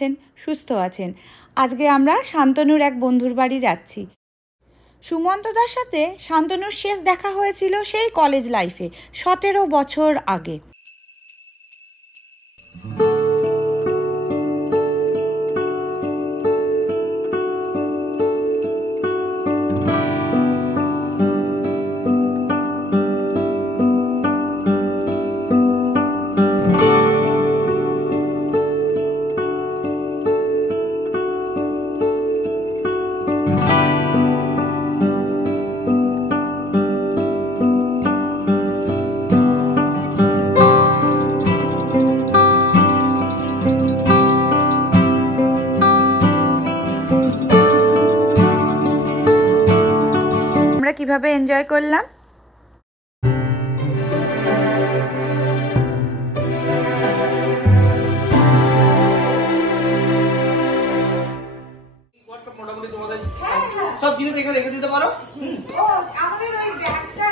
আছেন, সুস্থ আছেন। আজকে আমরা শান্তনুর এক বন্ধুর বাড়ি যাচ্ছি। সুমন্তদার সাথে শান্তনুর শেষ দেখা হয়েছিল সেই কলেজ লাইফে 17 বছর আগে। কিভাবে এনজয় করলাম। সব জিনিস এখানে রেখে দিতে পারো। আমাদের ওই ব্যাগটা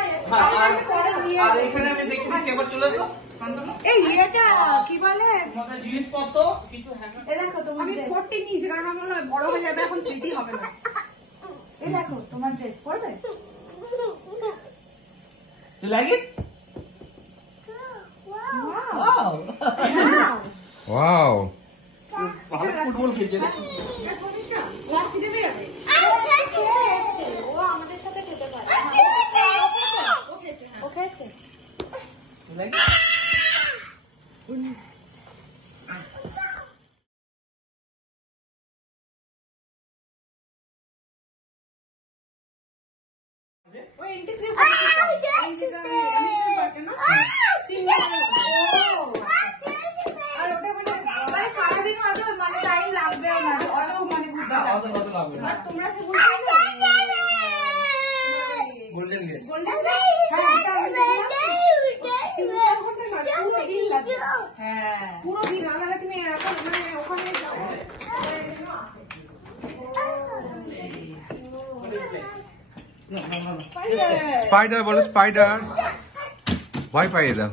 আর এখানে আমি দেখে দিচ্ছি, একবার চলে এসো। এই ইয়েটা কি বলে তোমাদের জিনিসপত্র কিছু হ্যাঙ্গার দেখো, আমি 40 নিয়েছি কারণ আমার মনে হয় বড় হয়ে যাবে, এখন 30 হবে না। এই দেখো তোমার ড্রেস পরবে। You like it? Wow. Wow. ভালো ফুটবল খেলছে রে। ও আমাদের সাথে খেতে পারে। ও খেয়েছে। You like it? ওই ইন্টিগ্রেট আর ওটা মানে সারাদিন হয়তো মানে টাইম লাগবে না, অত মানে ঘুরতে লাগবে না। তোমরা সে বলছো গোল্ডেন গেট। গোল্ডেন গেট, হ্যাঁ পুরো দিন লাগালে তুমি এখন মানে ওখানে যাও। স্পাইডার বলো, স্পাইডার। ভয় পাইয়ে দাও।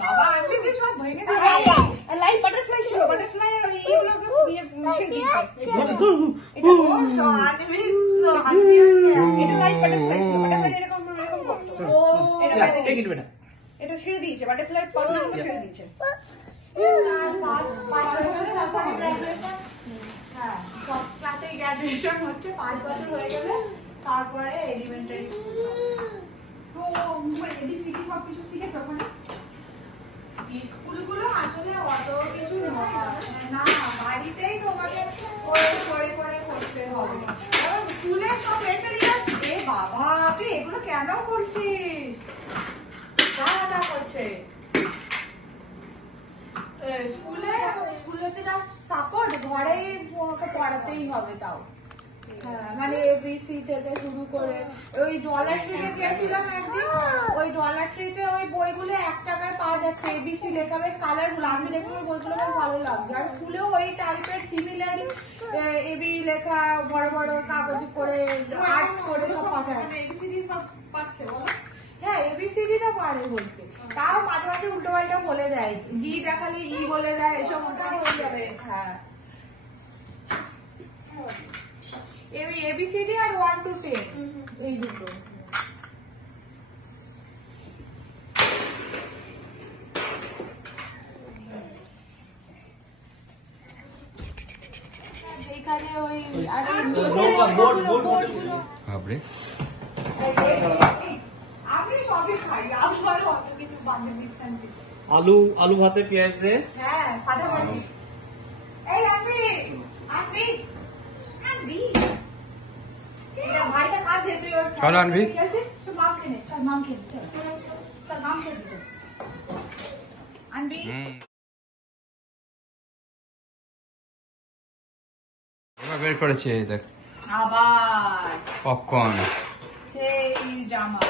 বাবা আমি কি সব ভেঙে দিই। লাইট বাটারফ্লাই ছিল, বাটারফ্লাই আর এইগুলো ছেড়ে দিয়েছে। এটা লাইট বাটারফলাই ছিল, বাটারফ্লাই এরকম এরকম করতো। ও এটা ছেড়ে দিয়েছে, বাটারফ্লাই পাউডারগুলো ছেড়ে দিয়েছে। হ্যাঁ সব ক্লাসে গ্র্যাজুয়েশন হচ্ছে, 5 বছর হয়ে গেলে তারপরে এলিমেন্টারি তো এবিসিডি সব কিছু শিখেছ ওখানে। স্কুলগুলো আসলে অত কিছু না, বাড়িতেই তোমাকে করে করে করে করতে হবে। স্কুলে সব মেটেরিয়ালস, এ বাবা তুই এগুলো কেন করছিস? দাদা করছে স্কুলেতে যা সাপোর্ট ঘরেই ওকে পড়াতেই হবে। তাও হ্যাঁ মানে এবিসি থেকে শুরু করে ওই ডলার ট্রিতে গিয়েছিলাম একদিন, ওই ডলার ট্রিতে ওই বইগুলো 1 টাকায় পাওয়া যাচ্ছে, এবিসি লেখা, বেশ কালারফুল। আমি দেখে ওই বইগুলো বেশ ভালো লাগছে। আর স্কুলেও ওই টাইপের সিমিলার এবি লেখা বড় বড় কাগজ করে আর্টস করে সব পাঠায়। এবিসিডি সব পাচ্ছে বলো। হ্যাঁ এবিসিডিটা পারে বলতে, তাও মাঝে মাঝে উল্টো পাল্টা বলে দেয়, জি দেখালে ই বলে দেয়, এসব উল্টো হয়ে যাবে। হ্যাঁ এই এবিসিডি আর 1 to 10 এই দুটো। এইখানে ওই আরে বোর্ডগুলো বাপরে, আপনি সবই খাই, আমারও অত কিছু বাজে বিছান দিতে। আলু ভাতে পেঁয়াজ দে। হ্যাঁ ফাটাফাটি। এই আপনি চলো আনবি। বের করেছে দেখ আবার পপকর্ন, সেই ড্রামা।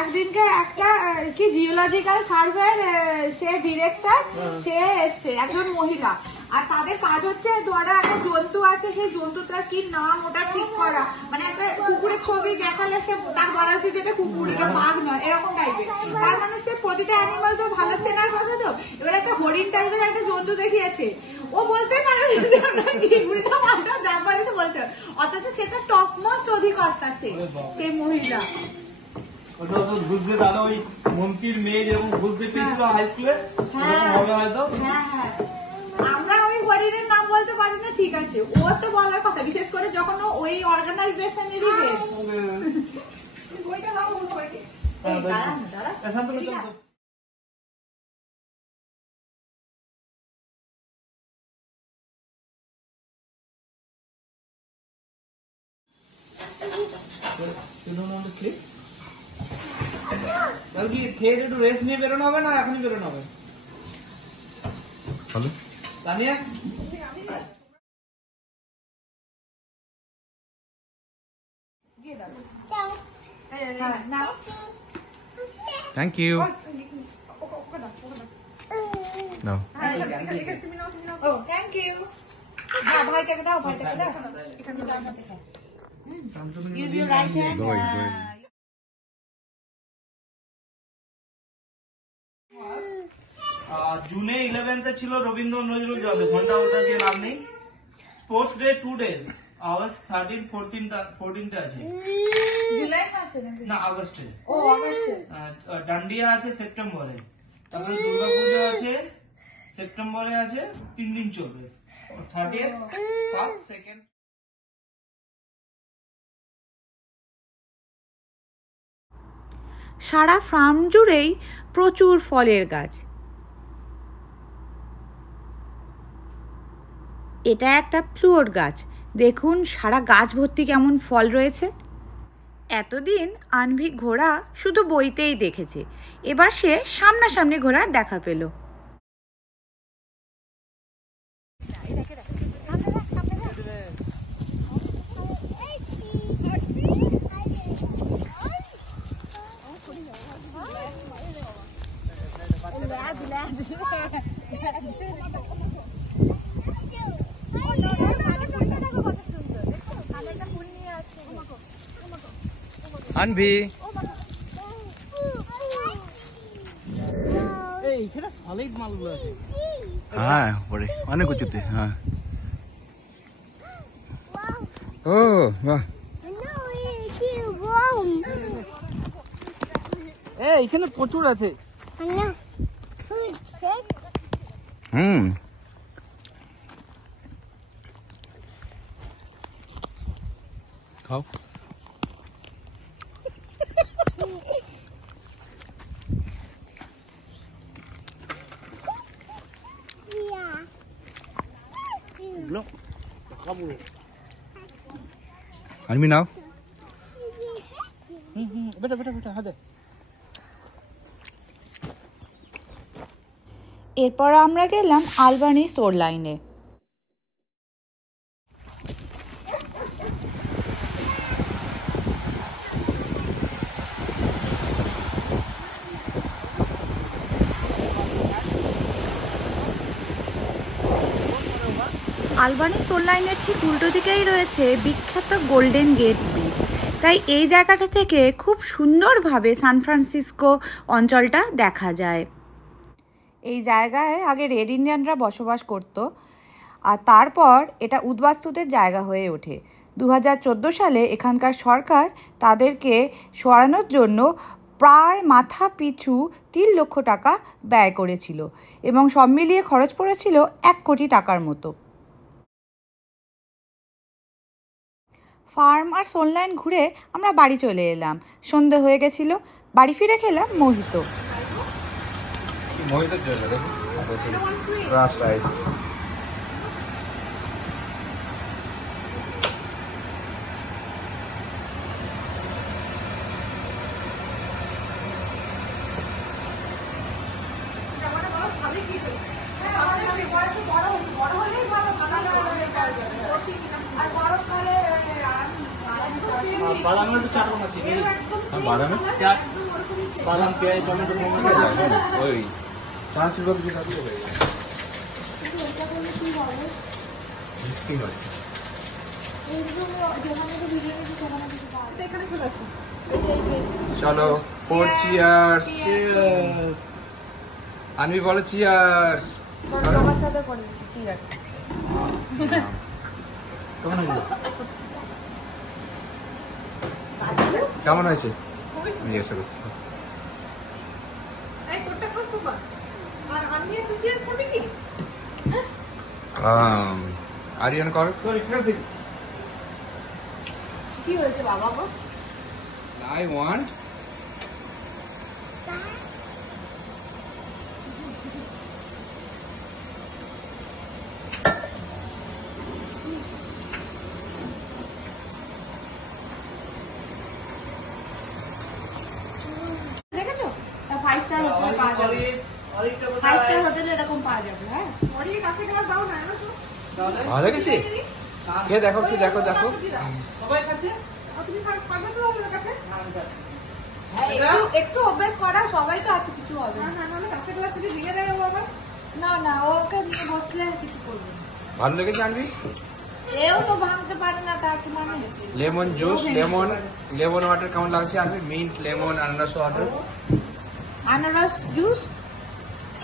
একদিনকে একটা কি জিওলজিক্যাল সার্ভের সে ডিরেক্টর, সে এসছে, একজন মহিলা। আর তাদের কাজ হচ্ছে ধরো একটা জন্তু আছে, সেই জন্তুটার কি নাম ওটা ঠিক করা, মানে একটা কুকুরের ছবি দেখালে সে তার বলা উচিত যেটা কুকুর, এটা বাঘ নয়, এরকম টাইপের। তার মানে সে প্রতিটা অ্যানিমাল তো ভালো চেনার কথা। তো এবার একটা হরিণ টাইপের একটা জন্তু দেখিয়েছে, ও বলতে পারে উল্টা পাল্টা যা বলেছে বলছে, অথচ সেটা টপ মোস্ট অধিকর্তা সেই মহিলা। ওটা তো বুঝতে তাহলে ওই মন্ত্রীর মেয়ে যেরকম বুঝতে পেরেছিল হাই স্কুলে হবে হয়তো। হ্যাঁ হ্যাঁ, আমরা ওই হরিণের নাম বলতে পারি না, ঠিক আছে, ও তো বলার কথা, বিশেষ করে যখন ও ওই অর্গানাইজেশনেরই হেড। ওইটা নাও ওইকে দাঁড়া শান্তনু চল। খেয়ে একটু রেস্ট নিয়ে বেরোনো হবে না এখনই বেরোনো হবে? চলো Tania thank you now thank you. ভাইটাকে দাও, ভাইটাকে দাও, এখানে দাও না দেখা। Use your right hand. দই জুনে 11th ছিল রবীন্দ্র নজরুল জয়ন্তী, ঘন্টা ওটা দিয়ে লাভ নেই। স্পোর্টস ডে 2 days, আগস্ট 13, 14 আছে। জুলাই মাসে নাকি? না আগস্টে। ও অবশ্যই। ডান্ডিয়া আছে সেপ্টেম্বরে, তারপরে দুর্গাপূজা আছে সেপ্টেম্বরে আছে, 3 দিন চলবে, 30th, 1st, 2nd। সারা ফার্ম জুড়েই প্রচুর ফলের গাছ। এটা একটা ফ্লুয়োর গাছ, দেখুন সারা গাছ ভর্তি কেমন ফল রয়েছে। এতদিন আনভিক ঘোড়া শুধু বইতেই দেখেছে, এবার সে সামনাসামনি ঘোড়ার দেখা পেল। আনভি এইখানে সলিড মালগুলো আছে। হ্যাঁ পরে অনেক উঁচুতে। হ্যাঁ ও বাহ, এইখানে প্রচুর আছে। হুম খাও। আনবি নাও। বেটা বেটা বেটা হাতে। এরপর আমরা গেলাম আলবানি শোর লাইনে। আলবানি শোর লাইনের ঠিক উল্টো দিকেই রয়েছে বিখ্যাত গোল্ডেন গেট ব্রিজ, তাই এই জায়গাটা থেকে খুব সুন্দরভাবে সান ফ্রান্সিসকো অঞ্চলটা দেখা যায়। এই জায়গায় আগে রেড ইন্ডিয়ানরা বসবাস করত, আর তারপর এটা উদ্বাস্তুদের জায়গা হয়ে ওঠে। 2014 সালে এখানকার সরকার তাদেরকে সরানোর জন্য প্রায় মাথা পিছু 3 লক্ষ টাকা ব্যয় করেছিল এবং সব মিলিয়ে খরচ পড়েছিল 1 কোটি টাকার মতো। ফার্ম আর সোনলাইন ঘুরে আমরা বাড়ি চলে এলাম, সন্ধে হয়ে গেছিল। বাড়ি ফিরে খেলাম মোহিতো। মোহিতের জন্য দেখুন রাস্ট রাইস। বাদামের একটু চাট বানাচ্ছি। বাদামের চাট, বাদাম, পেঁয়াজ, টমেটো, ওই 5 রুপি দিয়ে হয়ে যায়। বলছি ওইটা করলে কি হবে? কি হয়? এইগুলো যেখানে তো ভিডিও নিচ্ছি সেখানে কিছু পাওয়া যায়। এখানে চলে আসি। চলো ফোর চিয়ার্স। আনবি বলো চিয়ার্স। সবার সাথে করে দিচ্ছি চিয়ার্স। কেমন হয়েছে? জিজ্ঞাসা করছি। এই তোরটা খাস তো বা আর আমি একটু চিয়ার্স খাবি কি? আরিয়ান কর। কি হয়েছে বাবা গো? I want দেখেছো? 5 স্টার হোটেলে পাওয়া যাবে। 5 স্টার হোটেলে এরকম পাওয়া যাবে, হ্যাঁ? ওরই কাছে গ্লাস দাও না জানো তো? ভালো লেগেছে? কে দেখো কি দেখো দেখো। সবাই খাচ্ছে? আর তুমি খাবে তো ওর কাছে? হ্যাঁ, একটু অভ্যাস করা, সবাই তো আছে, কিছু হবে না। হ্যাঁ নাহলে কাছে গ্লাস থেকে ভেঙে দেবে বাবা। না না, ওকে নিয়ে বসলে আর কিছু করবে না। ভালো লেগেছে আনবি? এও তো ভাঙতে পারে না, তার কি মানে? লেমন জুস, লেমন ওয়াটার কেমন লাগছে আনবি? মিন্ট, লেমন, আনারস ওয়াটার। আনারস juice,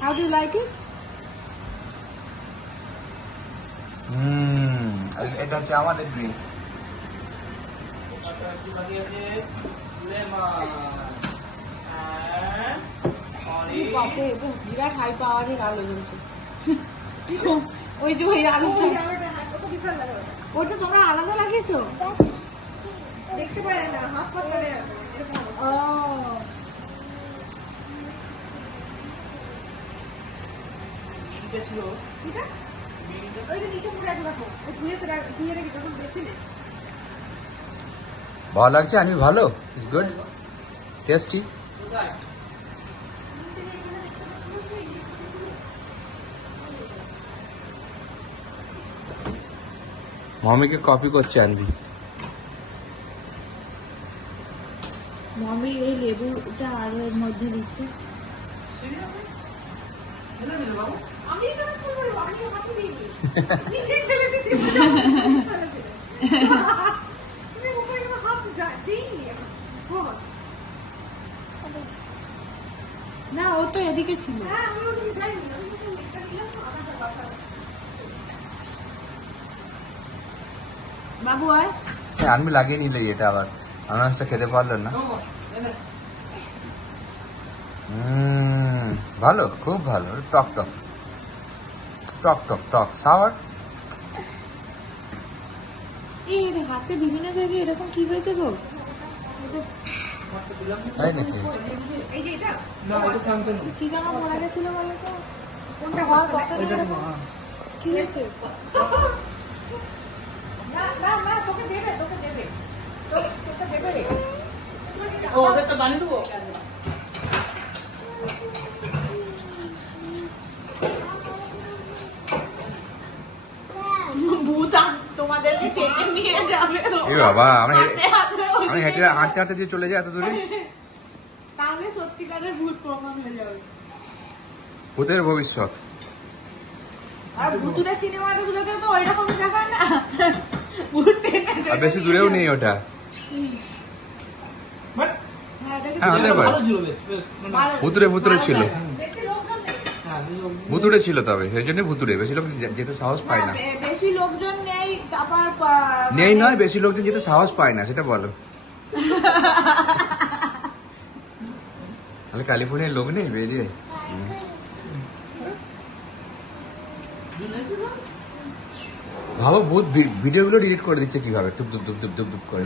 how do like it? এটা হচ্ছে আমাদের ড্রিঙ্কস। বাপরে, এটা বিরাট হাই পাওয়ারের আলো জ্বলছে। ওই যে ওই আলোটা, ওটা বিশাল লাগে ওটা। ওইটা তোমরা আলাদা লাগিয়েছো? দেখতে পারে না, হাত পা ধরে এরকম অবস্থা। ও, এটা? ওই যে নিচে পড়ে আছে দেখো, ওই ধুয়ে রেখে যখন বেশিলে ভালো লাগছে আনবি? ভালো, ইটস গুড, টেস্টি। মমিকে কপি করছে আনবি। মামি এই লেবুটা আর এর মধ্যে দিচ্ছে। আমি কেন ফোন করি, আমি হাত দিইনি। নিজে ছেলে দিতে তুমি উপরে আমার হাত দিইনি এখন। না, ও তো এদিকে ছিল। হ্যাঁ আমি ওদিকে যাইনি, আমি তো এটা দিলাম তো আধাটা বাসা। বাবু আয়। আনবি লাগিয়ে নিলে এটা আবার আনারসটা খেতে পারলো না। ভালো, খুব ভালো, টক টক টক টক টক সাওয়ার। এই হাতে বিভিন্ন জায়গায় এরকম কি হয়েছে গো? তাই নাকি? এই যে এটা না, এটা শান্তনু। কি যেন মরে গেছিল বলো তো? কোনটা আমার কথা কথা এটা এরকম কি হয়েছে? না না না তোকে দেবে তোকে দেবে তোকে দেবে রে। ও ওদেরটা বানিয়ে দেবো। ভূত তোমাদেরকে টেনে নিয়ে যাবে। এ বাবা, আমি হাতে হেঁটে হাঁটতে হাঁটতে দিয়ে চলে যাই এত দূরে। তাহলে সত্যিকারের ভূত প্রমাণ হয়ে যাবে। ভূতের ভবিষ্যৎ। আর ভুতুরে সিনেমাতে গুলোতে তো ওইরকম দেখায় না, ভূত টেনে আর বেশি দূরেও নেই ওটা। বাট হ্যাঁ, এটাকে হ্যাঁ, হতে পারে। ভালো ছিল বেশ, বেশ মানে ভালো। ভুতুরে ছিল, বেশি লোকজন নেই। হ্যাঁ, বেশ ভুতুরে ছিল, তবে সেই জন্য ভুতুরে, বেশি লোক যেতে সাহস পায় না। বেশি লোকজন নেই, তারপর নেই নয়, বেশি লোকজন যেতে সাহস পায় না, সেটা বলো। তাহলে ক্যালিফোর্নিয়ার লোক নেই বেরিয়ে। ভাবো ভূত ভিডিওগুলো ডিলিট করে দিচ্ছে কিভাবে, টুপ টুপ টুপ টুপ টুপ টুপ করে।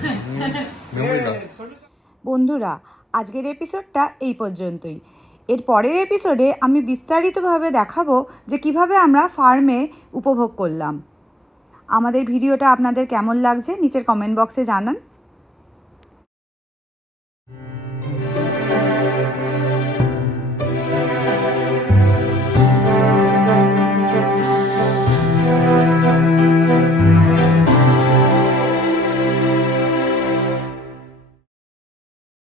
Memory loss. বন্ধুরা, আজকের এপিসোডটা এই পর্যন্তই। এর পরের এপিসোডে আমি বিস্তারিতভাবে দেখাবো যে কিভাবে আমরা ফার্মে উপভোগ করলাম। আমাদের ভিডিওটা আপনাদের কেমন লাগছে নিচের কমেন্ট বক্সে জানান।